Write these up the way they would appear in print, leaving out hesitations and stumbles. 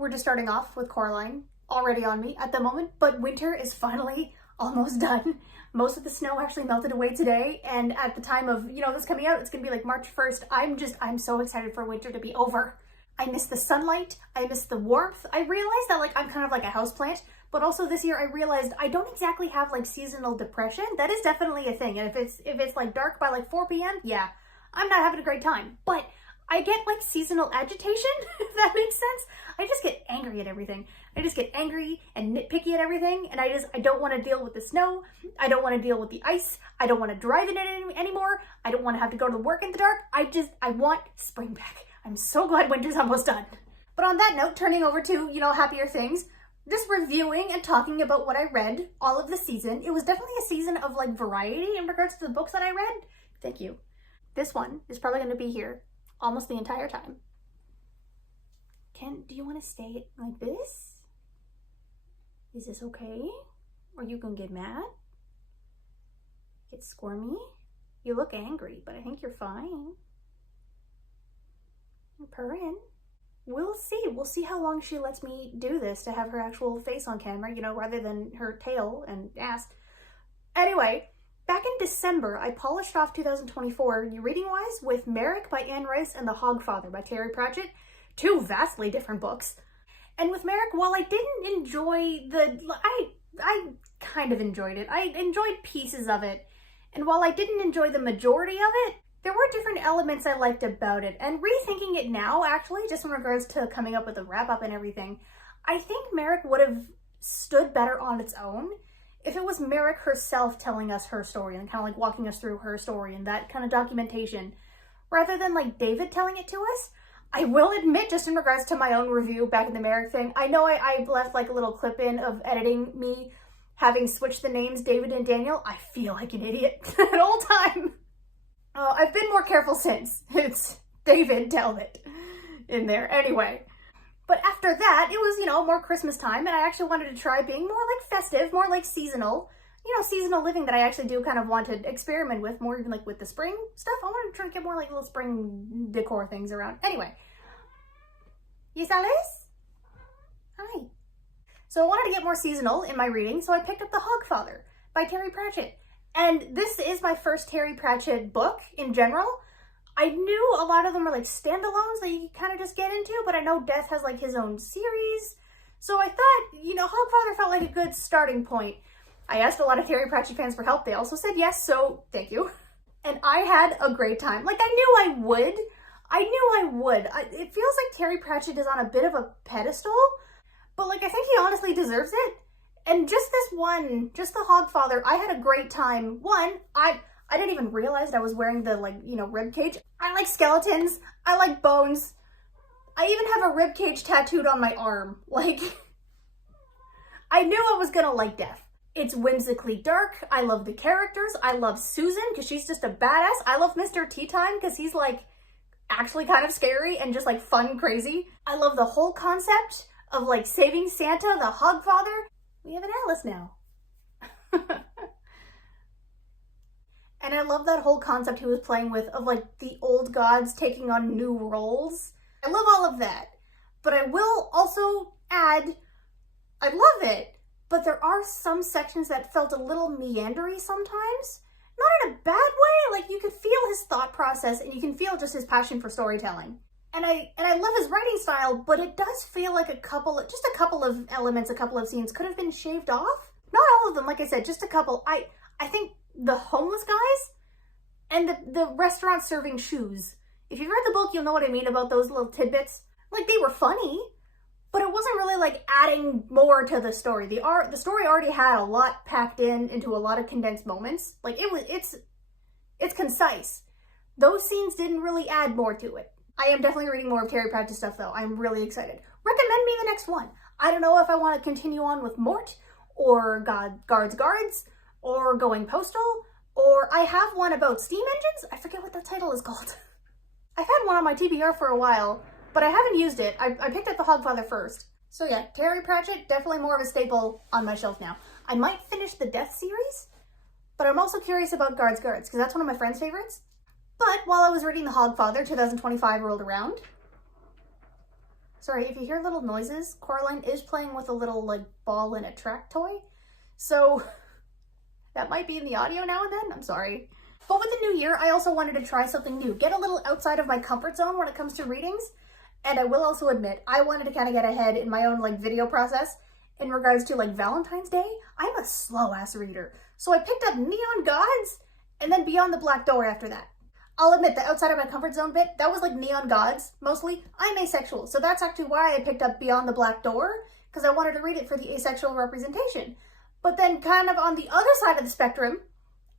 we're just starting off with Coraline, already on me at the moment, but winter is finally almost done. Most of the snow actually melted away today, and at the time of, this coming out, it's gonna be like March 1st. I'm so excited for winter to be over. I miss the sunlight, I miss the warmth. I realized that like I'm kind of like a houseplant, but also this year I realized I don't exactly have like seasonal depression. That is definitely a thing, and if it's like dark by like 4 p.m, yeah, I'm not having a great time. But I get like seasonal agitation, if that makes sense. I just get angry at everything. I just get angry and nitpicky at everything, and I don't want to deal with the snow. I don't want to deal with the ice. I don't want to drive in it anymore. I don't want to have to go to work in the dark. I want spring back. I'm so glad winter's almost done. But on that note, turning over to, happier things, just reviewing and talking about what I read all of the season. It was definitely a season of like variety in regards to the books that I read. Thank you. This one is probably going to be here almost the entire time. Do you want to stay like this? Is this okay? Or you gonna get mad? Get squirmy? You look angry, but I think you're fine. You're purring. We'll see. We'll see how long she lets me do this to have her actual face on camera, rather than her tail and ass. Anyway, back in December, I polished off 2024 reading-wise with Merrick by Anne Rice and The Hogfather by Terry Pratchett. Two vastly different books. And with Merrick, while I didn't enjoy I kind of enjoyed it. I enjoyed pieces of it. And while I didn't enjoy the majority of it, there were different elements I liked about it. And rethinking it now, actually, just in regards to coming up with a wrap-up and everything, I think Merrick would have stood better on its own if it was Merrick herself telling us her story and kind of like walking us through her story and that kind of documentation, rather than like David telling it to us. I will admit, just in regards to my own review back in the Merrick thing, I know I left like a little clip in of editing me having switched the names David and Daniel. I feel like an idiot at all time. I've been more careful since. It's David Talbot in there. Anyway. But after that, it was, more Christmas time, and I actually wanted to try being more like festive, more like seasonal. Seasonal living that I actually do kind of want to experiment with, more even like with the spring stuff. I want to try to get more like little spring decor things around. Anyway. You saw this? Hi. So I wanted to get more seasonal in my reading, so I picked up The Hogfather by Terry Pratchett. And this is my first Terry Pratchett book in general. I knew a lot of them are like standalones that you kind of just get into, but I know Death has like his own series. So I thought, Hogfather felt like a good starting point. I asked a lot of Terry Pratchett fans for help. They also said yes, so thank you. And I had a great time. Like, I knew I would. It feels like Terry Pratchett is on a bit of a pedestal, but like, I think he honestly deserves it. And just this one, just The Hogfather, I had a great time. One, I didn't even realize I was wearing the rib cage. I like skeletons. I like bones. I even have a rib cage tattooed on my arm. Like, I knew I was gonna like Death. It's whimsically dark. I love the characters. I love Susan because she's just a badass. I love Mr. Teatime because he's like actually kind of scary and just like fun crazy. I love the whole concept of like saving Santa, the Hogfather. We have an Alice now. And I love that whole concept he was playing with of like the old gods taking on new roles. I love all of that. But I will also add, I love it, but there are some sections that felt a little meandery sometimes. Not in a bad way, like you could feel his thought process and you can feel just his passion for storytelling. And I love his writing style, but it does feel like just a couple of elements, a couple of scenes could have been shaved off. Not all of them, like I said, just a couple. I think the homeless guys and the restaurant serving shoes. If you've read the book, you'll know what I mean about those little tidbits. Like, they were funny, but it wasn't really like adding more to the story. The story already had a lot packed into a lot of condensed moments. Like, it's concise. Those scenes didn't really add more to it. I am definitely reading more of Terry Pratchett stuff though. I'm really excited. Recommend me the next one. I don't know if I want to continue on with Mort or Guards, or Going Postal, or I have one about steam engines. I forget what that title is called. I've had one on my TBR for a while, but I haven't used it. I picked up The Hogfather first. So yeah, Terry Pratchett, definitely more of a staple on my shelf now. I might finish the Death series, but I'm also curious about Guards, because that's one of my friend's favorites. But while I was reading The Hogfather, 2025 rolled around, Sorry, if you hear little noises, Coraline is playing with a little, like, ball and a track toy. So that might be in the audio now and then. I'm sorry. But with the new year, I also wanted to try something new. Get a little outside of my comfort zone when it comes to readings. And I will also admit, I wanted to kind of get ahead in my own, like, video process in regards to, like, Valentine's Day. I'm a slow-ass reader. So I picked up Neon Gods and then Beyond the Black Door after that. I'll admit, the outside of my comfort zone bit, that was like Neon Gods, mostly. I'm asexual, so that's actually why I picked up Beyond the Black Door, because I wanted to read it for the asexual representation. But then kind of on the other side of the spectrum,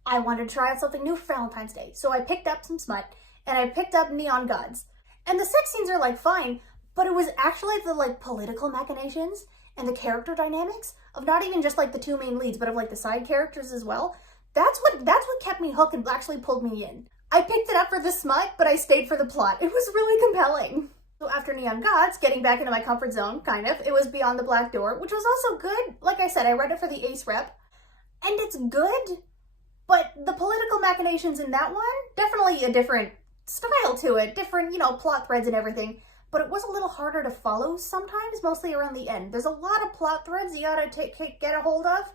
I wanted to try out something new for Valentine's Day. So I picked up some smut, and I picked up Neon Gods. And the sex scenes are like fine, but it was actually the like political machinations and the character dynamics of not even just like the two main leads, but of like the side characters as well. That's what kept me hooked and actually pulled me in. I picked it up for the smut, but I stayed for the plot. It was really compelling. So after Neon Gods, getting back into my comfort zone, kind of, it was Beyond the Black Door, which was also good. Like I said, I read it for the ace rep, and it's good, but the political machinations in that one, definitely a different style to it, different, you know, plot threads and everything, but it was a little harder to follow sometimes, mostly around the end. There's a lot of plot threads you gotta get a hold of,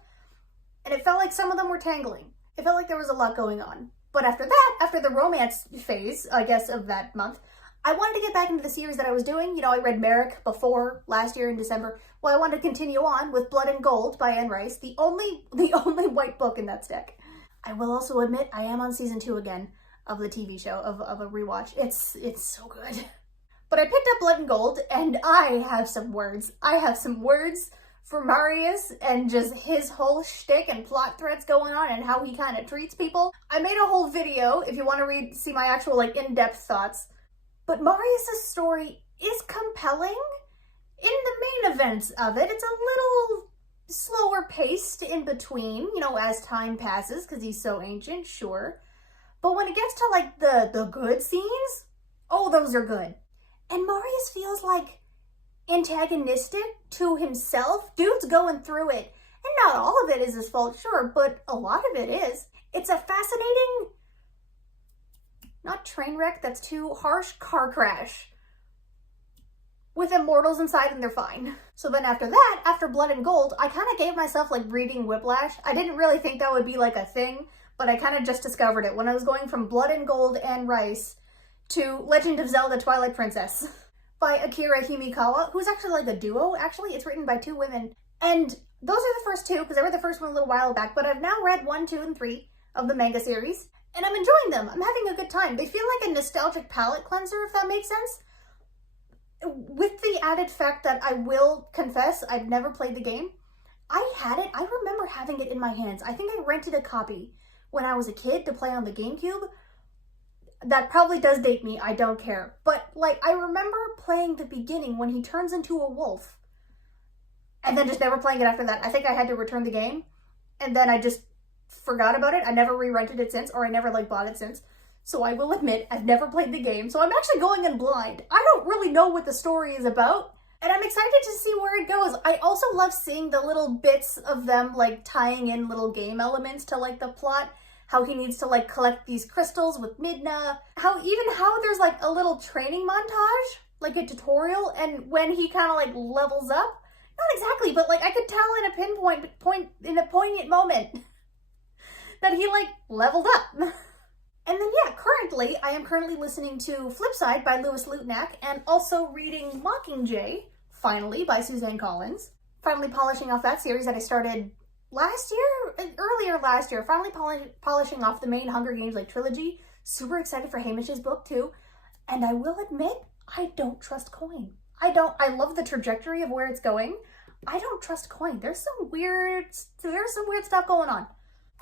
and it felt like some of them were tangling. It felt like there was a lot going on. But after that, after the romance phase, I guess, of that month, I wanted to get back into the series that I was doing. You know, I read Merrick before last year in December. Well, I wanted to continue on with Blood and Gold by Anne Rice, the only white book in that stack. I will also admit I am on season 2 again of the TV show, of a rewatch. It's so good. But I picked up Blood and Gold, and I have some words. I have some words for Marius and just his whole shtick and plot threads going on and how he kind of treats people. I made a whole video if you want to see my actual like in-depth thoughts. But Marius's story is compelling in the main events of it. It's a little slower paced in between, you know, as time passes because he's so ancient, sure. But when it gets to like the good scenes, oh, those are good. And Marius feels like antagonistic to himself. Dude's going through it. And not all of it is his fault, sure, but a lot of it is. It's a fascinating, not train wreck, that's too harsh, car crash. With immortals inside and they're fine. So then after that, after Blood and Gold, I kind of gave myself like reading Whiplash. I didn't really think that would be like a thing, but I kind of just discovered it when I was going from Blood and Gold and Rice to Legend of Zelda Twilight Princess by Akira Himikawa, who's actually like a duo, actually. It's written by 2 women. And those are the first 2, because I read the first one a little while back, but I've now read 1, 2, and 3 of the manga series, and I'm enjoying them. I'm having a good time. They feel like a nostalgic palate cleanser, if that makes sense. With the added fact that I will confess, I've never played the game. I remember having it in my hands. I think I rented a copy when I was a kid to play on the GameCube. That probably does date me, I don't care. But, like, I remember playing the beginning when he turns into a wolf. And then just never playing it after that. I think I had to return the game. And then I just forgot about it. I never re-rented it since, or I never, like, bought it since. So I will admit, I've never played the game. So I'm actually going in blind. I don't really know what the story is about. And I'm excited to see where it goes. I also love seeing the little bits of them, like, tying in little game elements to, like, the plot. How he needs to like collect these crystals with Midna, how there's like a little training montage, like a tutorial, and when he kind of like levels up, not exactly, but like I could tell in a poignant moment that he like leveled up. And then yeah, I am currently listening to Flipside by Louis Lutnak and also reading Mockingjay, finally, by Suzanne Collins. Finally polishing off that series that I started earlier last year, finally polishing off the main Hunger Games like trilogy. Super excited for Hamish's book too. And I will admit, I don't trust Coin. I love the trajectory of where it's going. I don't trust Coin. There's some weird stuff going on.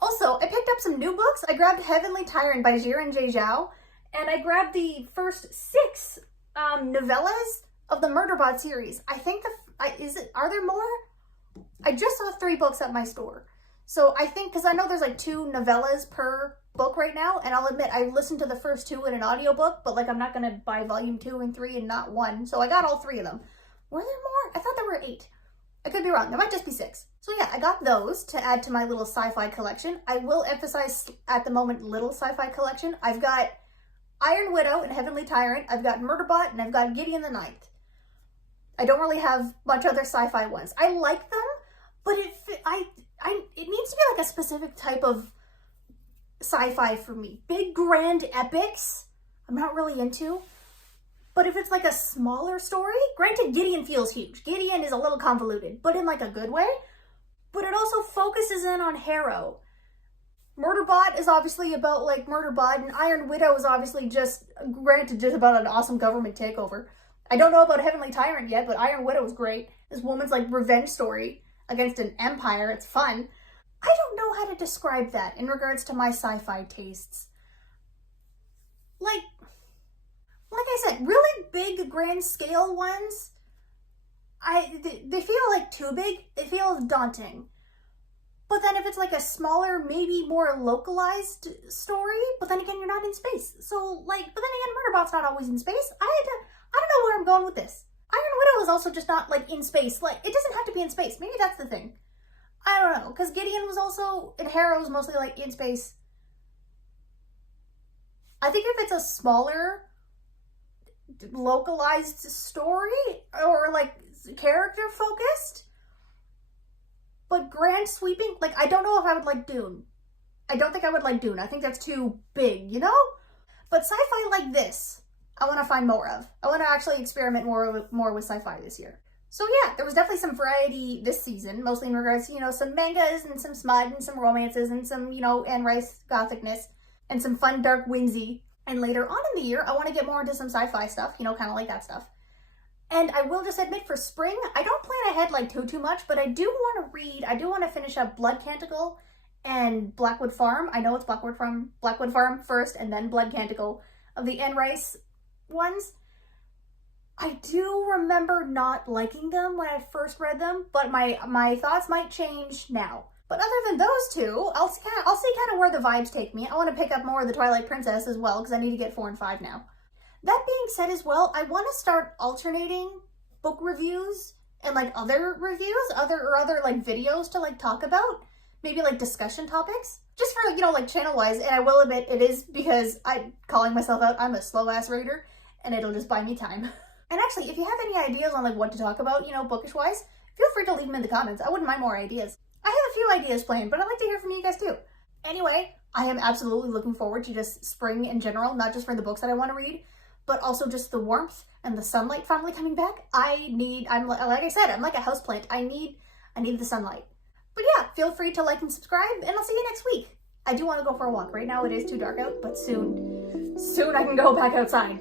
Also, I picked up some new books. I grabbed Heavenly Tyrant by Jiren J. Zhao, and I grabbed the first 6 novellas of the Murderbot series. I think are there more? I just saw 3 books at my store. So I think, because I know there's like 2 novellas per book right now, and I'll admit I listened to the first 2 in an audiobook, but like I'm not going to buy volume 2 and 3 and not 1. So I got all 3 of them. Were there more? I thought there were 8. I could be wrong. There might just be 6. So yeah, I got those to add to my little sci-fi collection. I will emphasize at the moment little sci-fi collection. I've got Iron Widow and Heavenly Tyrant. I've got Murderbot, and I've got Gideon the Ninth. I don't really have much other sci-fi ones. I like them, but it needs to be like a specific type of sci-fi for me. Big, grand epics, I'm not really into. But if it's like a smaller story, granted Gideon feels huge. Gideon is a little convoluted, but in like a good way. But it also focuses in on Harrow. Murderbot is obviously about like Murderbot, and Iron Widow is obviously just, granted, just about an awesome government takeover. I don't know about Heavenly Tyrant yet, but Iron Widow is great. This woman's like revenge story against an empire. It's fun. I don't know how to describe that in regards to my sci-fi tastes. Like I said, really big, grand scale ones, they feel like too big. They feel daunting. But then if it's like a smaller, maybe more localized story, but then again, you're not in space. So like, but then again, Murderbot's not always in space. I don't know where I'm going with this. Iron Widow is also just not like in space. Like, it doesn't have to be in space. Maybe that's the thing. I don't know, because Gideon was also, and Harrow was mostly like in space. I think if it's a smaller, localized story, or like character focused, but grand sweeping, like I don't know if I would like Dune. I don't think I would like Dune. I think that's too big, you know? But sci-fi like this, I want to find more of. I want to actually experiment more with sci-fi this year. So yeah, there was definitely some variety this season, mostly in regards to, you know, some mangas and some smut and some romances and some, you know, Anne Rice gothicness and some fun, dark, whimsy. And later on in the year, I want to get more into some sci-fi stuff, you know, kind of like that stuff. And I will just admit, for spring, I don't plan ahead like too much, but I do want to read, I do want to finish up Blood Canticle and Blackwood Farm. I know it's Blackwood Farm first and then Blood Canticle of the Anne Rice ones. I do remember not liking them when I first read them, but my thoughts might change now. But other than those two, I'll see kind of where the vibes take me. I want to pick up more of the Twilight Princess as well, because I need to get 4 and 5 now. That being said as well, I want to start alternating book reviews and like other reviews, other like videos to like talk about, maybe like discussion topics, just for, you know, like channel wise. And I will admit, it is because I'm calling myself out, I'm a slow ass reader, and it'll just buy me time. And actually, if you have any ideas on like what to talk about, you know, bookish wise, feel free to leave them in the comments. I wouldn't mind more ideas. I have a few ideas planned, but I'd like to hear from you guys too. Anyway, I am absolutely looking forward to just spring in general, not just for the books that I want to read, but also just the warmth and the sunlight finally coming back. I'm like I said, I'm like a houseplant. I need the sunlight. But yeah, feel free to like and subscribe, and I'll see you next week. I do want to go for a walk. Right now it is too dark out, but soon I can go back outside.